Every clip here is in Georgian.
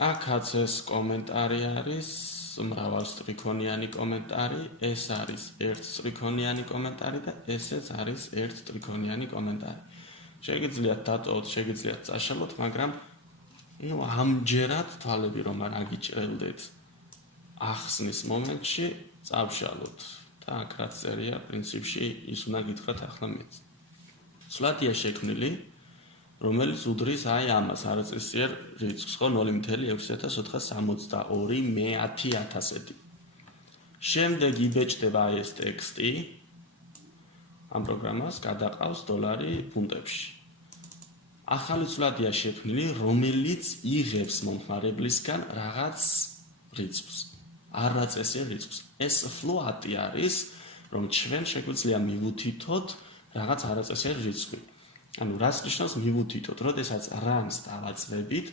აქაც ეს კომენტარი არის, მრავალსტრიქონიანი კომენტარი, ეს არის ერთსტრიქონიანი კომენტარი და ესეც არის ერთსტრიქონიანი კომენტარი. შეგიძლიათ დატოვოთ, შეგიძლიათ წაშალოთ, მაგრამ ამჯერად თვალები რომ არ აგიჭრელდეთ ახსნის მომენტში წავშალოთ და აქ რაც წერია პრინციპში ის უნდა გითხრათ ახლა მეც. სვლადია შექმნილი, რომელიც უდრის აი ამას არაწესიერ რიცხვს, ხო 0.6462 შემდეგ იბეჭდება აი ეს ტექსტი ამ პროგრამას გადაყავს $, ფუნტებში. ახალი სვლადია შექმნილი, რომელიც იღებს მომხმარებლისგან რაღაც რიცხვს, არაწესიერ რიცხვს. ეს ფლოატი არის, რომ ჩვენ შეგვიძლია მივუთითოთ რაღაც არაწესიერ რიცხვი. ანუ რას ნიშნავს მივუთითოთ, როდესაც რამს დავაწვევით,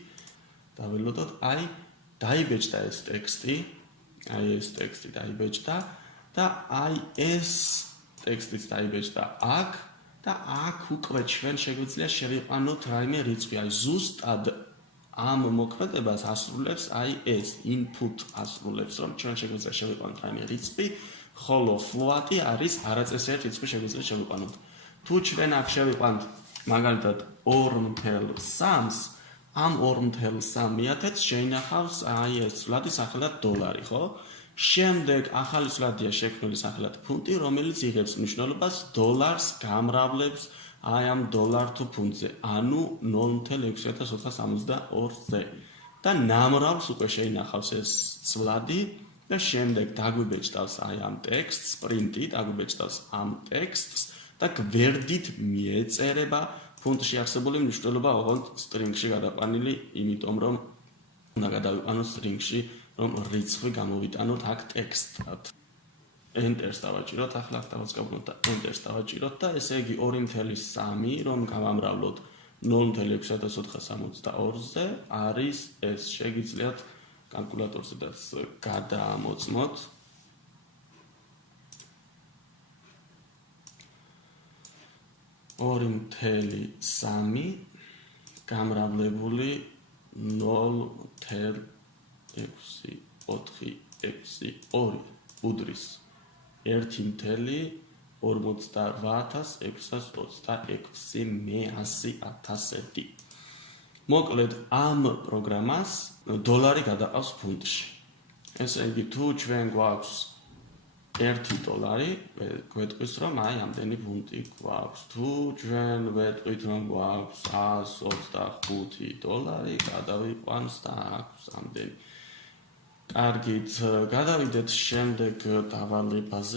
დაველოდოთ, აი დაიბეჭდა ეს ტექსტი, დაიბეჭდა და აი ეს ტექსტიც დაიბეჭდა აქ და აქ უკვე ჩვენ შეგვიძლია შევიყვანოთ რაიმე რიცხვი, აი ზუსტად ამ მოქმედებას ასრულებს აი ეს input ასრულებს, რომ ჩვენ შეგვიძლია შევიყვანოთ რაიმე რიცხვი, ხოლო float-ი არის არაწესიერი რიცხვი შეგვიძლია შევიყვანოთ. თუ ჩვენ აქ შევიყვანთ მაგალითად 2.3-ს, ამ 2.3-ს შეინახავს აი ეს სვლადი სახელად $, ხო? შემდეგ ახალი სვლადია შექმნილი სახელად ფუნტი, რომელიც იღებს მნიშვნელობას $-ს გამრავლებს აი ამ $თუ ფუნტზე, ანუ 0.6462-ზე. და ნამრავლს უკვე შეინახავს ეს სვლადი და შემდეგ დაგვიბეჭდავს აი ამ ტექსტს, პრინტი დაგვიბეჭდავს ამ ტექსტს და გვერდით მიეწერება ფუნტში არსებული მნიშვნელობა, ოღონდ string-ში გადაყვანილი, იმიტომ რომ უნდა გადავიყვანოთ string-ში, რომ რიცხვი გამოვიტანოთ აქ ტექსტად. Enter-ს დავაჭიროთ, ახლა დავაწყობთ და Enter-ს დავაჭიროთ და ესე იგი 2.3 რომ გავამრავლოთ 0.6462-ზე არის ეს. შეგიძლიათ კალკულატორზედაც გადაამოწმოთ. 2.3 გამრავლებული 0.642 უდრის 1.48,626,100,000. მოკლედ ამ პროგრამას $, გადაყავს ფუნტში. ესე იგი თუ ჩვენ გვაქვს $1, გვეტყვის რომ აი ამდენი ფუნტი გვაქვს. თუ ჩვენ ვეტყვით რომ გვაქვს $125, გადავიყვანს და აქვს ამდენი. კარგით, გადავიდეთ შემდეგ დავალებაზე.